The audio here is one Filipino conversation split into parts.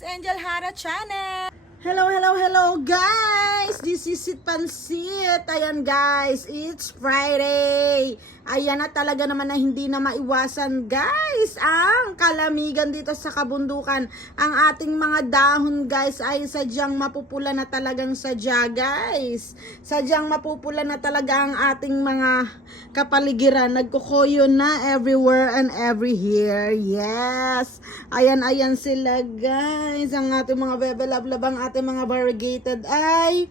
Miss Angel Hara Channel. Hello guys! This is It Pansit. Ayan guys, it's Friday. Ayan na talaga naman na hindi na maiwasan guys ang kalamigan dito sa kabundukan. Ang ating mga dahon guys ay sadyang mapupula na talagang sadya guys. Sadyang mapupula na talaga ang ating mga kapaligiran. Nagkukuyo na everywhere and every here. Yes! Ayan sila guys. Ang ating mga bebelablabang ating mga variegated ay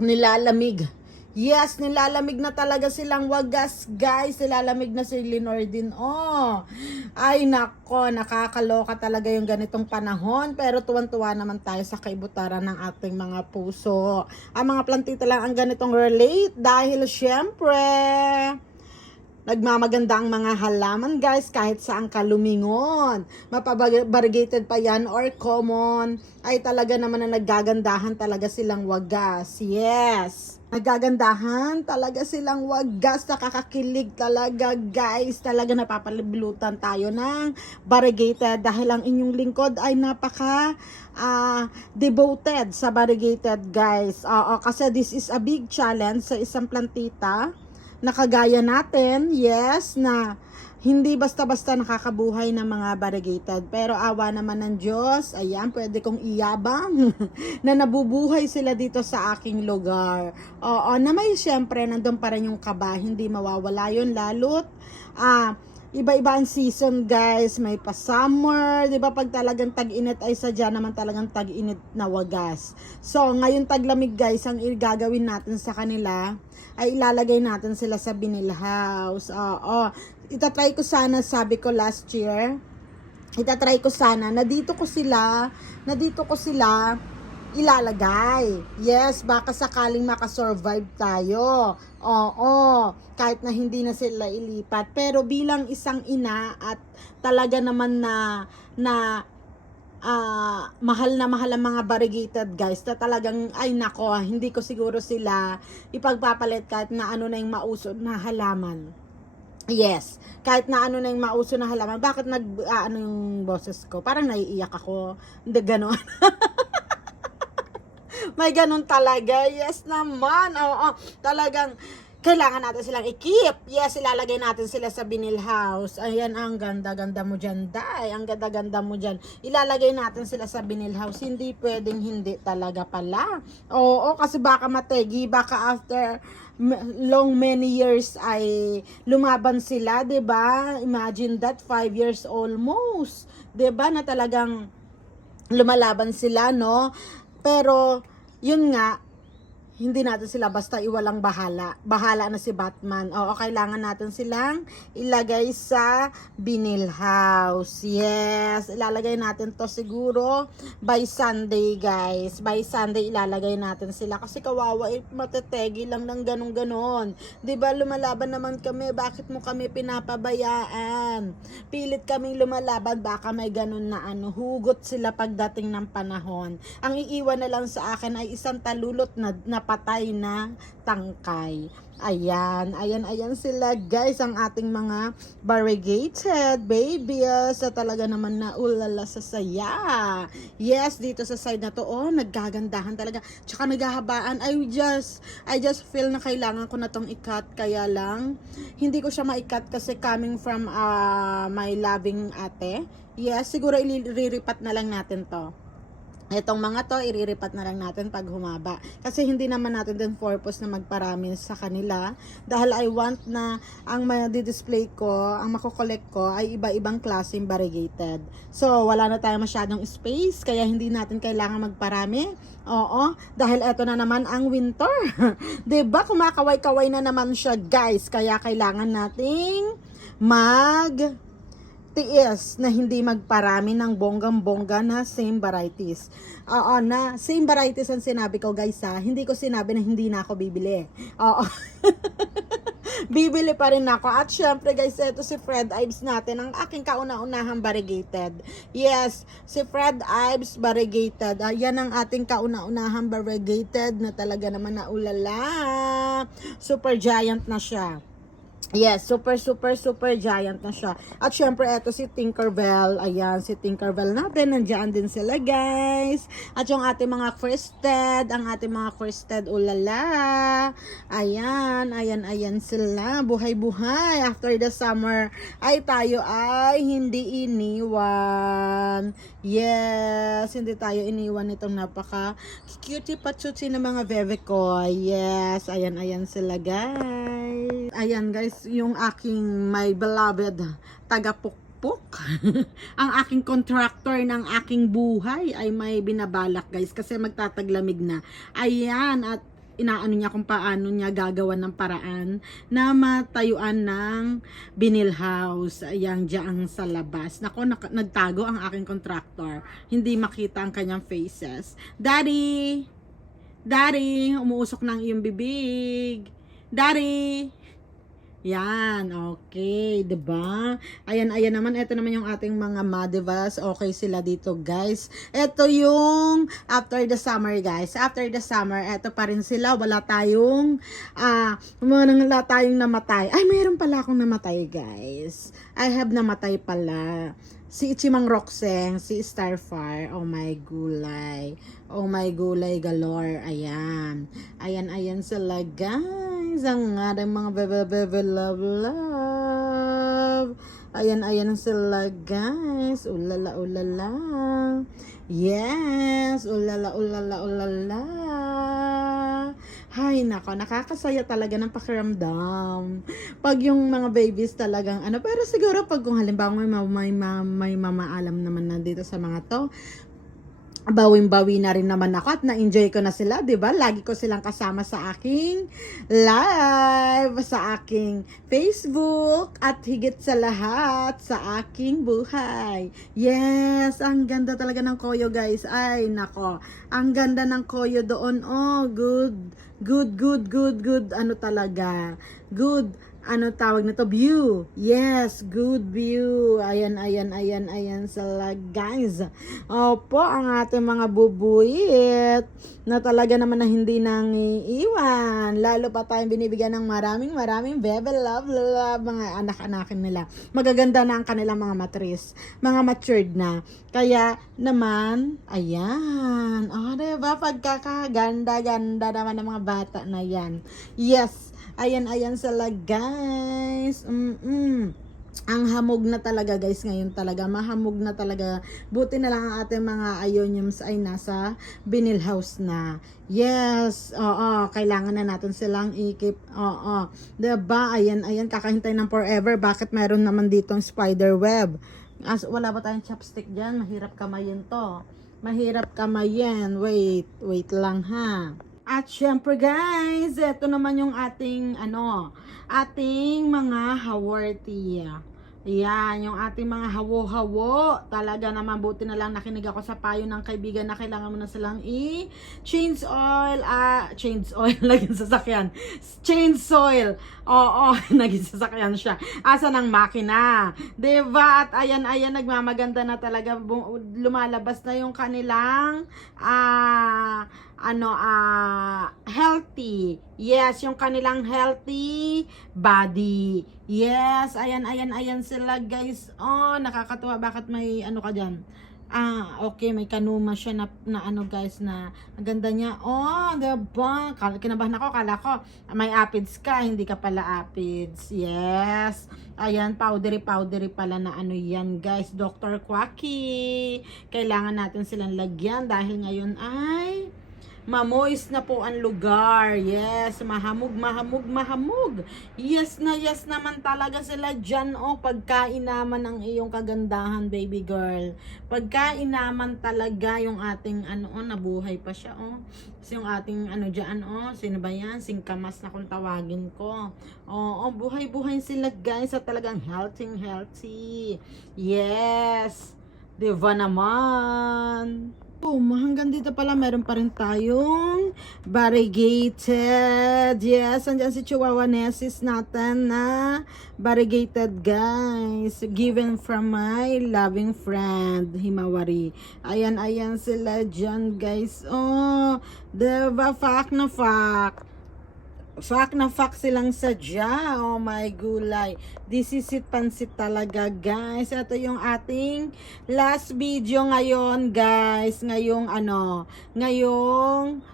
nilalamig. Yes, nilalamig na talaga silang wagas, guys. Nilalamig na si Lenore din. Oh, ay nako, nakakaloka talaga yung ganitong panahon. Pero tuwan-tuwa naman tayo sa kaibutaran ng ating mga puso. Ang mga plantita lang ang ganitong relate dahil syempre nagmamaganda ang mga halaman guys kahit saan ka lumingon. Mapabariegated pa yan or common ay talaga naman na naggagandahan talaga silang wagas. Yes! Nagagandahan talaga silang wagas, nakakakilig talaga guys. Talaga napapalibutan tayo ng variegated dahil ang inyong lingkod ay napaka devoted sa variegated guys. Kasi this is a big challenge sa isang plantita na kagaya natin, yes, na hindi basta-basta nakakabuhay ng mga variegated. Pero awa naman ng Diyos, ayan, pwede kong iyabang na nabubuhay sila dito sa aking lugar. Oo, na may syempre, nandun pa rin yung kaba, hindi mawawala yun, lalo't, iba-iba ang season guys, may pa summer, 'di ba? Pag talagang tag-init ay sadya naman talagang tag-init na wagas. So, ngayon taglamig guys, ang gagawin natin sa kanila ay ilalagay natin sila sa vinyl house. Itatry ko sana, sabi ko last year, itatry ko sana na dito ko sila ilalagay. Yes, baka sakaling makasurvive tayo. Kahit na hindi na sila ilipat. Pero bilang isang ina at talaga naman na mahal ang mga variegated guys, na talagang ay nako, hindi ko siguro sila ipagpapalit kahit na ano na yung mausod na halaman. Yes, kahit na ano na yung mauso na halaman. Bakit ano yung boses ko? Parang naiiyak ako. Hindi ganon. May ganun talaga. Yes naman. Oo, talagang kailangan natin silang i-keep. Yes, ilalagay natin sila sa vinyl house. Ayan, ang ganda-ganda mo dyan, Day. Ang ganda-ganda mo dyan. Ilalagay natin sila sa vinyl house. Hindi pwedeng hindi talaga pala. Oo, kasi baka mategi, baka after long many years ay lumaban sila, 'di ba? Imagine that, 5 years almost. 'Di ba na talagang lumalaban sila, no? Pero yun nga, hindi natin sila basta iwalang bahala. Bahala na si Batman. Oo, kailangan natin silang ilagay sa vinyl house. Yes, ilalagay natin to siguro by Sunday, guys. By Sunday ilalagay natin sila kasi kawawa, matetegi lang ng ganon-ganon. 'Di ba lumalaban naman kami, bakit mo kami pinapabayaan? Pilit kaming lumalaban, baka may ganon na hugot sila pagdating ng panahon. Ang iiwan na lang sa akin ay isang talulot na patay na tangkay. Ayan sila guys, ang ating mga variegated babies sa talaga naman na ulala sa saya. Yes, dito sa side na to, naggagandahan talaga. Tsaka naghahabaan. I just feel na kailangan ko na tong i-cut, kaya lang hindi ko siya ma-cut kasi coming from my loving ate. Yes, siguro iliripat na lang natin to. Itong mga to, iriripat na lang natin pag humaba. Kasi hindi naman natin din purpose na magparami sa kanila. Dahil I want na ang ma-display ko, ang makokolekt ko, ay iba-ibang klaseng variegated. So, wala na tayo masyadong space, kaya hindi natin kailangan magparami. Oo, dahil eto na naman ang winter. 'Di ba? Kumakaway-kaway na naman siya, guys. Kaya kailangan nating tiis na hindi magparami ng bonggang-bongga na same varieties. Na same varieties ang sinabi ko guys hindi ko sinabi na hindi na ako bibili. Bibili pa rin ako. At syempre guys, ito si Fred Ives natin, ang aking kauna-unahang variegated. Yes, si Fred Ives variegated. Yan ang ating kauna-unahang variegated na talaga naman na ulala. Super giant na siya. Yes, super, super, super giant na siya. At syempre, eto si Tinkerbell. Ayan, si Tinkerbell natin. Nandiyan din sila, guys. At yung ating mga crested, ang ating mga crested, ulala. Ayan, ayan, ayan sila. Buhay-buhay. After the summer, ay tayo ay hindi iniwan. Yes, hindi tayo iniwan itong napaka cutie patsuti ng mga bebe ko. Yes, ayan, ayan sila, guys. Ayan, guys, yung aking my beloved taga-pukpuk. Ang aking contractor ng aking buhay ay may binabalak, guys, kasi magtataglamig na. Ayan, at inaano niya kung paano niya gagawa ng paraan na matayuan ng vinyl house. Ayan, diyan sa labas. Nako, nagtago ang aking contractor. Hindi makita ang kanyang faces. Daddy! Daddy! Umuusok ng iyong bibig. Daddy! Yan, okay, 'di ba? Ayan, ayan naman, ito naman yung ating mga madivas. Okay sila dito, guys. Ito yung after the summer, guys. After the summer, ito pa rin sila. Wala tayong namatay. Ay, mayroon pala akong namatay, guys. I have namatay pala. Si Ichimang Roxeng, si Starfire, oh my gulay. Oh my gulay galore. Ayan. Ayan, ayan sila, guys. Ang ating mga bebe love love. Ayan, ayan sila, guys. Ulala, ulala. Yes. Ulala, ulala, ulala. Hay, nako, nakakasaya talaga ng pakiramdam. Pag yung mga babies talagang pero siguro pag kung halimbawa may mamaalam naman na dito sa mga to, bawing-bawi na rin naman ako at na-enjoy ko na sila, 'di ba? Lagi ko silang kasama sa aking live, sa aking Facebook at higit sa lahat sa aking buhay. Yes, ang ganda talaga ng Koyo, guys. Ay, nako. Ang ganda ng Koyo doon. Oh, good. Good, good, good, good. Ano talaga? Good. Ano tawag nito? View. Yes, good view. Ayan, ayan, ayan, ayan sila, guys. Opo, ang ating mga bubuit na talaga naman na hindi nang iiwan. Lalo pa tayong binibigyan ng maraming bebe love, love, mga anak-anakin nila. Magaganda na ang kanilang mga matris. Mga matured na. Kaya naman, ayan. Diba? Pagkakaganda-ganda naman ng mga bata na yan. Yes. Ayan, ayan sila, guys. Ang hamog na talaga, guys, ngayon talaga. Mahamog na talaga. Buti na lang ang ating mga ioniums ay nasa vinyl house na. Yes. Oo, kailangan na natin silang ikip. Oo. Diba? Ayan, ayan. Kakahintay ng forever. Bakit meron naman ditong spider web? Wala ba tayong chopstick dyan? Mahirap kamayin to. Mahirap kamayin. Wait lang, ha. At syempre, guys, ito naman yung ating ating mga haworty. Ayan, yung ating mga hawo-hawo. Talaga naman, buti na lang nakinig ako sa payo ng kaibigan na kailangan mo na silang change oil, naging sasakyan. Change oil. Oo, naging sasakyan siya. Asa ng makina. Diba? At ayan, ayan, nagmamaganda na talaga. Lumalabas na yung kanilang healthy. Yes, yung kanilang healthy body. Yes, ayan, ayan, ayan sila, guys. Oh, nakakatuwa. Bakit may ka dyan? Okay, may kanuma siya na guys, na ang ganda niya. Oh, diba? Kinabahan ako, kala ko may apids ka, hindi ka pala apids. Yes. Ayan, powdery pala na yan, guys. Dr. Quacky. Kailangan natin silang lagyan dahil ngayon ay mamoist na po ang lugar. Yes, mahamog. Yes naman talaga sila dyan. Pagkain naman ang iyong kagandahan, baby girl. Pagkain naman talaga yung ating nabuhay pa siya. Kasi yung ating dyan, sino ba yan? Singkamas na kung tawagin ko. Buhay sila, guys. At talagang healthy. Yes. Diba naman? Hanggang dito pala, meron pa rin tayong variegated. Yes, andyan si Chihuahua Nessis natin na variegated, guys. Given from my loving friend, Himawari. Ayan, ayan sila dyan, guys. Diba? Fact na fact. Fact na fact silang sadya. Oh my gulay. This is it, pansit talaga, guys. Ito yung ating last video ngayon, guys. Ngayong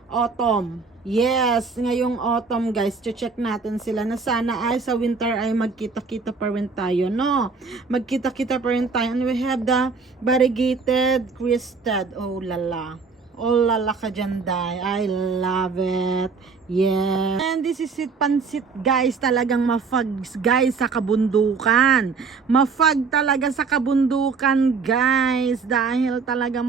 autumn. Yes, ngayong autumn, guys. Check natin sila na sana ay sa winter ay magkita-kita pa rin tayo, no? Magkita-kita pa rin tayo. And we have the variegated crested. Oh lala. Oh lala ka dyan, day. I love it. Yes. And this is it, pansit, guys. Talagang mafag, guys, sa kabundukan. Mafag talaga sa kabundukan, guys. Dahil talaga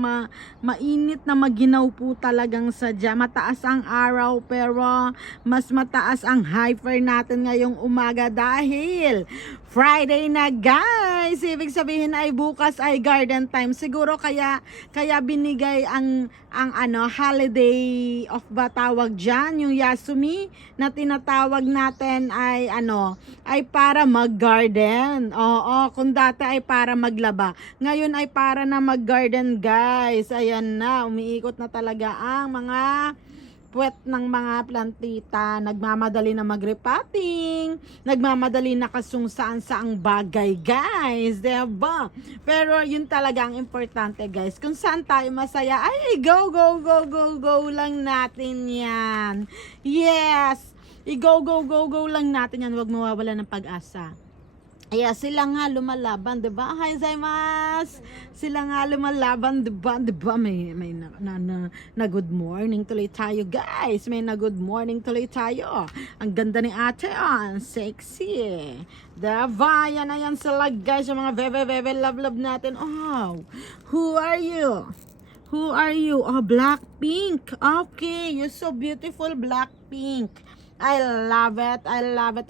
mainit na maginaw po talagang sadya. Mataas ang araw pero mas mataas ang hyper natin ngayong umaga dahil Friday na, guys. Ibig sabihin ay bukas ay garden time. Siguro kaya binigay ang holiday of ba tawag dyan, yung Yasumi na tinatawag natin ay ay para mag-garden. Oo, kung dati ay para maglaba. Ngayon ay para na mag-garden, guys. Ayan na, umiikot na talaga ang mga puwet ng mga plantita, nagmamadali na mag-repotting, nagmamadali na kasung saan-saang bagay, guys, diba? Pero yun talaga ang importante, guys. Kung saan tayo masaya, ay go lang natin yan. Yes! I-go lang natin yan. Huwag mawawala ng pag-asa. Kaya sila nga lumalaban, diba? Hi, Zaymas! Sila nga lumalaban, diba? May na good morning tuloy tayo, guys. May na good morning tuloy tayo. Ang ganda ni ate, sexy. Diba? Yan na yan sila, guys. Yung mga bebe, love natin. Oh, who are you? Who are you? Oh, Blackpink. Okay, you're so beautiful, Blackpink. I love it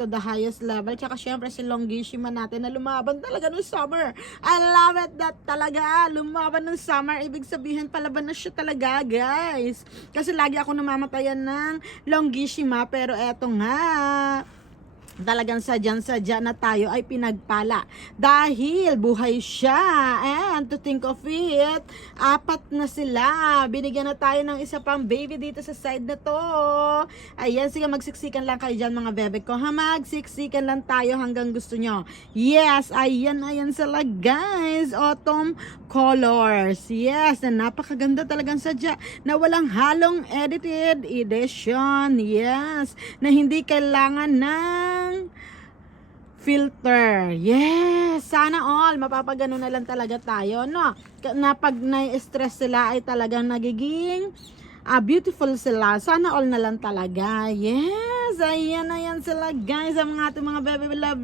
to the highest level. Tsaka syempre si Longishima natin na lumaban talaga ng summer. I love it that talaga lumaban ng summer. Ibig sabihin palaban na siya talaga, guys. Kasi lagi ako namamatayan ng Longishima. Pero eto nga, talagang sadya na tayo ay pinagpala dahil buhay siya. And to think of it, 4 na sila. Binigyan na tayo ng isa pang baby dito sa side na to. Ayan, sige, magsiksikan lang kayo dyan, mga bebe ko, ha? Magsiksikan lang tayo hanggang gusto nyo. Yes, ayan sila, guys. Autumn colors. Yes, na napakaganda talagang sadya na walang halong edited edition. Yes, na hindi kailangan ng filter. Yes, sana all mapapagano na lang talaga tayo, no? Na pag na-stress sila ay talagang nagiging beautiful sila. Sana all na lang talaga. Yes, ayan sila, guys. Ang ating mga baby love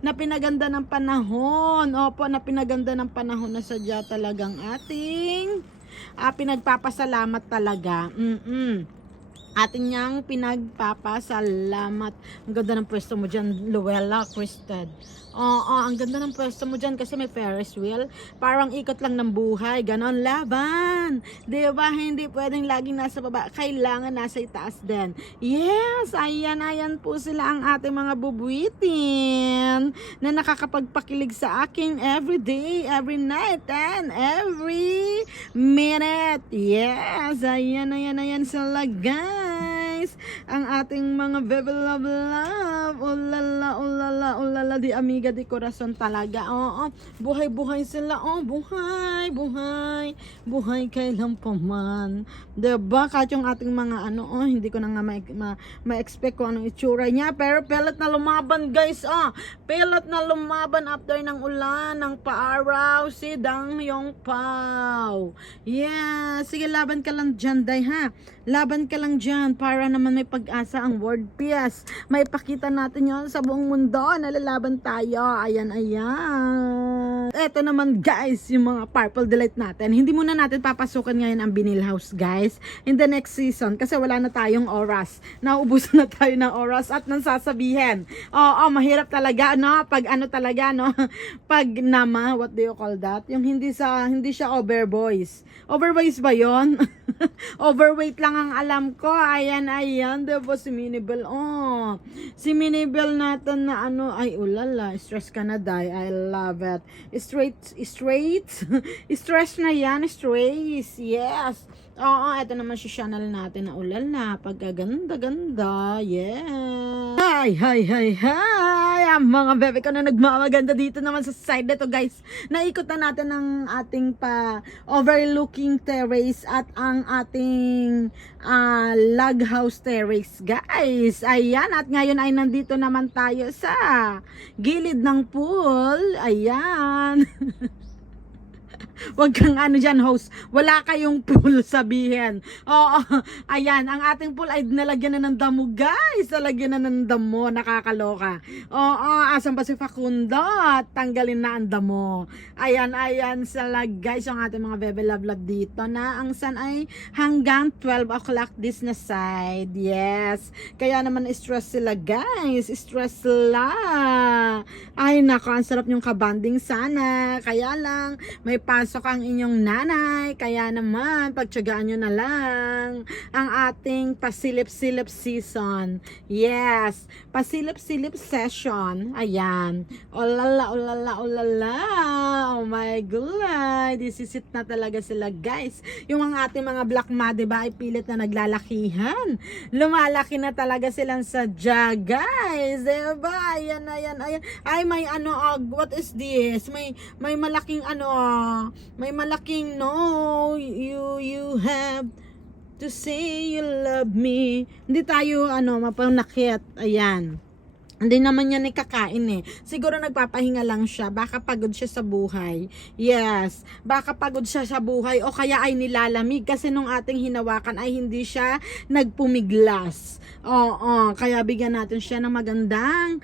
na pinaganda ng panahon. Opo, na pinaganda ng panahon na sadya talagang ating pinagpapasalamat talaga. Ating niyang pinagpapasalamat. Ang ganda ng pwesto mo dyan, Luella Crested. Ang ganda ng pwesto mo dyan kasi may Ferris wheel. Parang ikot lang ng buhay. Ganon, laban. Diba? Hindi pwedeng laging nasa baba. Kailangan nasa itaas din. Yes, ayan po sila ang ating mga bubuitin na nakakapagpakilig sa aking every day, every night, and every minute. Yes, ayan sila, guys. Ang ating mga bebe love. Ulala, di amiga di corazon talaga. Buhay sila. Buhay kailan pa man. Diba? Kahit yung ating mga hindi ko na nga ma-expect kung anong itsura niya. Pero pelat na lumaban, guys. Pelat na lumaban after ng ulan, ng paaraw, si Dang Yong Pao. Yeah, sige, laban ka lang dyan, day, ha? Laban ka lang dyan para naman may pag-asa ang world peace. May pakita natin yon sa buong mundo. Nalalaban tayo. Ayan. Eto naman, guys, yung mga Purple Delight natin. Hindi muna natin papasukan ngayon ang Binil House, guys. In the next season. Kasi wala na tayong oras. Nauubusan na tayo ng oras at nang sasabihin. Mahirap talaga, no? Pag talaga, no? Pag what do you call that? Yung hindi siya overvoice. Overvoice ba yon? Overweight lang ang alam ko. Ayan, diba si Minibel? Oh, si Minibel natin na ano, ay ulala, stress ka na, day. I love it. Straight, stress na yan, stress, yes. Oo, ito naman si channel natin na ulala, pagkaganda-ganda, yes. Hi, ang mga bebe ko na nagmamaganda dito naman sa side nito, guys. Naikot na natin ang ating overlooking terrace at ang ating log house terrace, guys. Ayan, at ngayon ay nandito naman tayo sa gilid ng pool. Ayan. Wag kang ano dyan, host. Wala kayong pool sabihin. Oo, ayan. Ang ating pool ay nalagyan na ng damo, guys. Nalagyan na ng damo. Nakakaloka. Oo, asan ba si Facundo? Tanggalin na ang damo. Ayan, sala, guys. Yung ating mga bebe love dito na ang sun ay hanggang 12 o'clock this na side. Yes. Kaya naman stress sila, guys. Stress sila. Ay, nako. Ang sarap yung kabanding sana. Kaya lang, may pasok ang inyong nanay, kaya naman pagtyagaan nyo na lang ang ating pasilip-silip season. Yes, pasilip-silip session. Ayan, olala, oh my god, this is it na talaga sila, guys. Yung ang ating mga black ma, diba, ay pilit na naglalakihan, lumalaki na talaga silang sadya, guys, diba? Ayan, ay may ano, what is this, may malaking ano, may malaking no, you have to say you love me. Hindi tayo mapanakit. Ayan. Hindi naman yan kakain eh. Siguro nagpapahinga lang siya. Baka pagod siya sa buhay. Yes. Baka pagod siya sa buhay o kaya ay nilalamig. Kasi nung ating hinawakan ay hindi siya nagpumiglas. Oo. Kaya bigyan natin siya ng magandang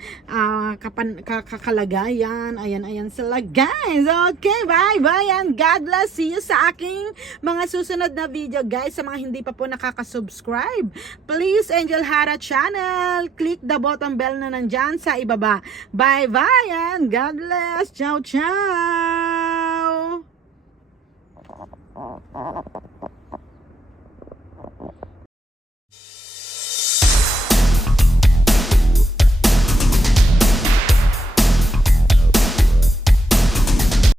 kakalagayan. Ayan sila, guys. Okay, bye. And God bless. See you sa aking mga susunod na video, guys. Sa mga hindi pa po nakaka-subscribe, please, Angel Hara Channel. Click the button bell na nandyan sa ibaba. Bye and God bless. Ciao.